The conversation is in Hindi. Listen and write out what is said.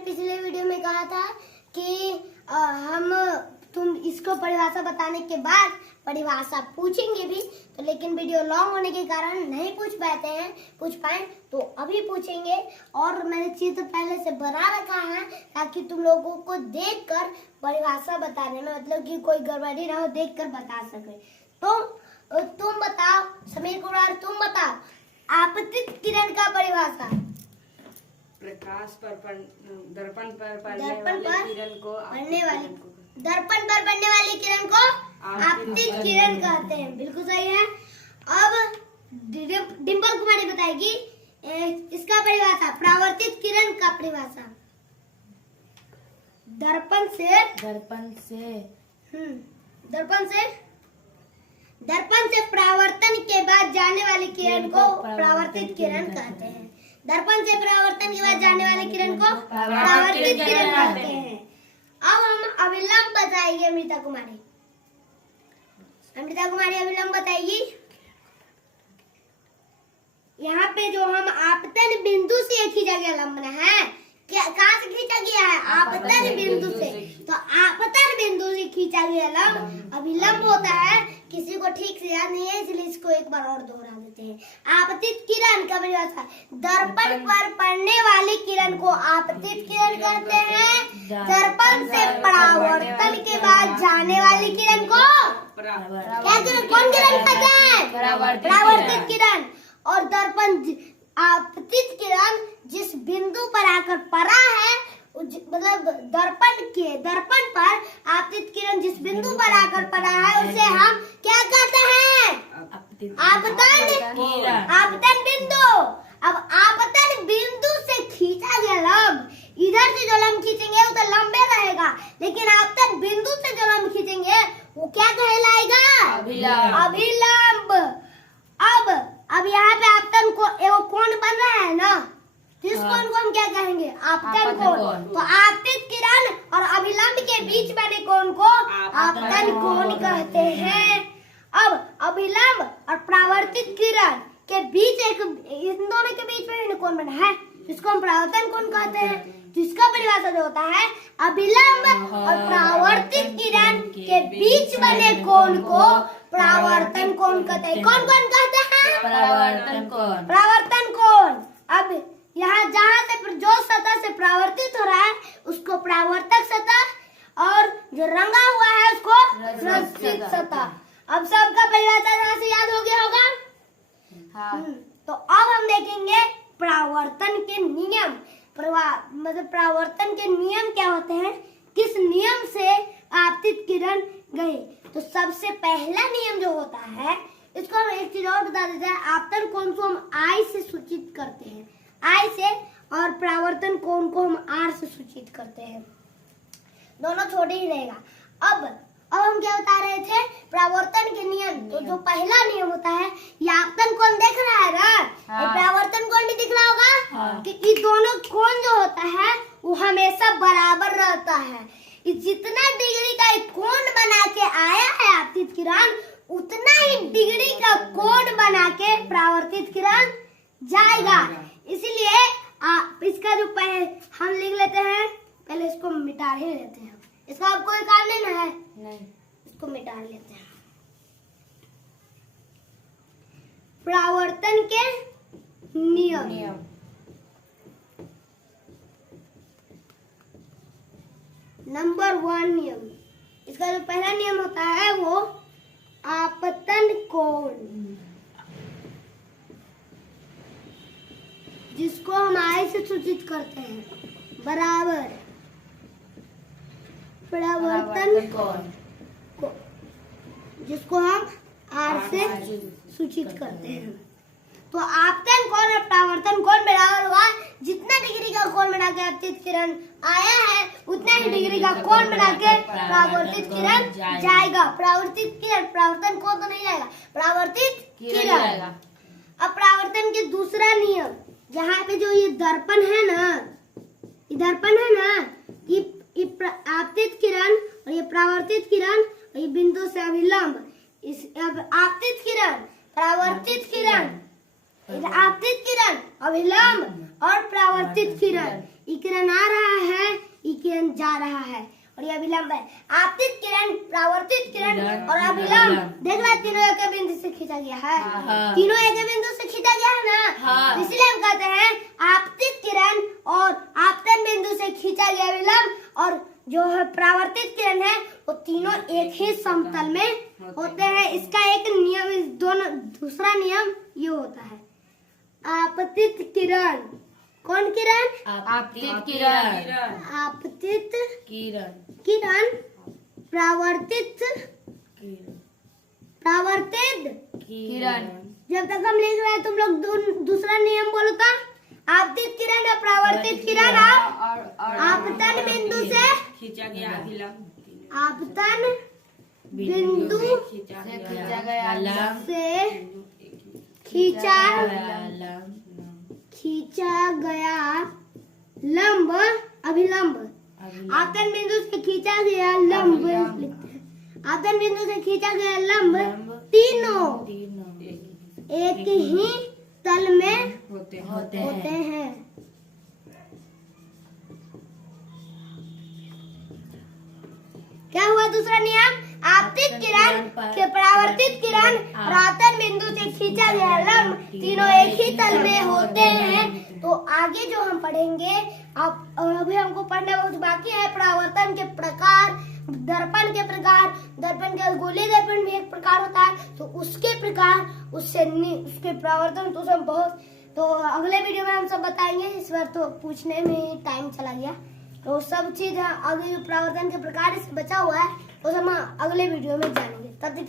पिछले वीडियो में कहा था कि तुम इसको परिभाषा बताने के बाद परिभाषा पूछेंगे भी, तो लेकिन वीडियो लॉन्ग होने के कारण नहीं पूछ पाए तो अभी पूछेंगे। और मैंने चित्र पहले से बना रखा है ताकि तुम लोगों को देखकर परिभाषा बताने में मतलब कि कोई गड़बड़ी ना हो, देखकर बता सके। तो तुम बताओ समीर कुमार, तुम बताओ आपतित किरण का परिभाषा। प्रकाश पर दर्पण पर दर्पण पर पड़ने वाली किरण को आपतित किरण कहते हैं। बिल्कुल सही है। अब डिम्पल कुमारी बताएगी इसका परिभाषा, परावर्तित किरण का परिभाषा। दर्पण से परावर्तन के बाद जाने वाली किरण को परावर्तित किरण कहते हैं। दर्पण से परावर्तन के बाद जाने वाली किरण को परावर्तित किरण कहते हैं। अब हम अविलंब बताएगी अमृता कुमारी अविलंब बताएगी। यहाँ पे जो हम आपतन बिंदु से खींचा गया लंब है, कहाँ से खींचा गया है? आपतन बिंदु से। तो आपतन बिंदु से खींचा गया लंब अभिलंब होता है। किसी को ठीक से याद नहीं है इसलिए इसको एक बार और दोहरा देते हैं। आपतित किरण का परिभाषा, दर्पण पर पड़ने वाली किरण को आपतित किरण कहते हैं। दर्पण से परावर्तन के बाद जाने वाली किरण को क्या किरण, कौन किरण कहते हैं? परावर्तित किरण। और दर्पण आपतित किरण जिस बिंदु पर आकर पड़ा है, मतलब दर्पण पर आपतित किरण जिस बिंदु पर आकर पड़ा है उसे हम क्या कहते हैं? आपतन बिंदु। अब आपतन बिंदु से खींचा गया लंब, इधर से जो लंब खींचेंगे वो तो लंबे रहेगा, लेकिन आपतन बिंदु से जो लंब खींचेंगे वो क्या कहलाएगा? अभिलंब। अब यहाँ पे आपतन को एगो कोण बन रहा है ना, इस कोण को हम क्या कहेंगे? आपतन कोण। तो आपतित किरण और अभिलंब के बीच वाले कोण को आपतन कोण कहते हैं। अब अभिलंब और परावर्तित किरण के बीच इन दोनों के बीच में कोण बना है, इसको हम परावर्तन कोण कहते हैं। तो इसका परिभाषा जो होता है, अभिलंब और परावर्तित किरण के बीच बने कोण को परावर्तन कोण कहते हैं। कौन कहते हैं? परावर्तन कोण। अब यहाँ जहाँ से जो सतह से परावर्तित हो रहा है उसको परावर्तक सतह, और जो रंगा हुआ है उसको रंजित सतह। अब सबका परिभाषा यहाँ से याद हो गया होगा। हाँ। तो अब हम देखेंगे परावर्तन के नियम। मतलब परावर्तन के नियम क्या होते हैं, किस नियम से आपतित किरण गई। तो सबसे पहला नियम जो होता है, इसको हम एक चीज और बता देते हैं, आपतन कोण को हम आई से सूचित करते हैं, आई से, और परावर्तन कोण को हम आर से सूचित करते हैं। दोनों छोटे ही रहेगा। अब हम क्या बता रहे थे? परावर्तन के नियम। तो जो पहला नियम होता है, ये आपतन कोण देख रहा है ना, ये परावर्तन कोण भी दिख रहा होगा कि ये दोनों कोण जो होता है वो हमेशा बराबर रहता है। जितना डिग्री का कोण बना के आया है आपतित किरण, उतना ही डिग्री का कोण बना के परावर्तित किरण जाएगा। इसलिए इसका जो हम लिख लेते हैं, पहले इसको मिटा ही लेते हैं। इसका अब कोई काम नहीं है, नहीं, इसको मिटा लेते हैं। परावर्तन के नियम। नंबर 1 नियम, इसका जो पहला नियम होता है वो आपतन कोण, जिसको हम आई से सूचित करते हैं, बराबर परावर्तन कोण, जिसको हम आर से सूचित करते हैं। तो आपतन कोण और परावर्तन कोण बराबर हुआ। जितना डिग्री का कोण बना के आपतित किरण आया है उतना ही डिग्री का कोण बना के परावर्तित किरण जाएगा। परावर्तित किरण, परावर्तन कोण तो नहीं जाएगा, परावर्तित किरण। अब परावर्तन के दूसरा नियम, यहाँ पे जो ये दर्पण है ना, ये आपतित किरण और ये परावर्तित किरण, और ये बिंदु से अभिलंब, इस आपतित किरण, परावर्तित किरण, आपतित किरण, अभिलंब और परावर्तित किरण। ये किरण आ रहा है किरण जा रहा है और ये अभिलंब है। आपतित किरण, परावर्तित किरण और अभिलंब, देख रहा तीनों एक बिंदु से खींचा गया है। तीनों एक बिंदु से खींचा गया है ना, इसलिए हम कहते हैं आपतित किरण और आपतन बिंदु से खींचा गया अभिलंब और जो है परावर्तित किरण है वो तीनों एक ही समतल में होते हैं। इसका एक नियम, दोनों दूसरा नियम ये होता है आपतित किरण। कौन किरण? आपतित किरण। आपतित किरण। किरण, परावर्तित किरण। जब तक हम लिख रहे हैं तुम लोग दूसरा नियम बोलो तो आपतित किरण और परावर्तित किरण आपतन बिंदु से खींचा गया अभिलंब, आपतन बिंदु खींचा गया लंब से खींचा गया लंब अभिलंब। आपतन बिंदु से खींचा गया लंब लिखते हैं। आपतन बिंदु से खींचा गया लंब तीनों एक ही तल में होते हैं। होते हैं। क्या हुआ दूसरा नियम? आपतित किरण के परावर्तित किरण और आपतन बिंदु से खींचा गया लंब तीनों एक ही तल में होते हैं। तो आगे जो हम पढ़ेंगे, अब अभी हमको पढ़ना बहुत बाकी है। परावर्तन के प्रकार, दर्पण के प्रकार, दर्पण के गोलीय दर्पण भी एक प्रकार होता है, तो उसके प्रकार, उसके परावर्तन तो सब बहुत, तो अगले वीडियो में हम सब बताएंगे। इस बार तो पूछने में ही टाइम चला गया, तो सब चीज आगे परावर्तन के प्रकार से बचा हुआ है वो सब हम अगले वीडियो में जानेंगे। तब तक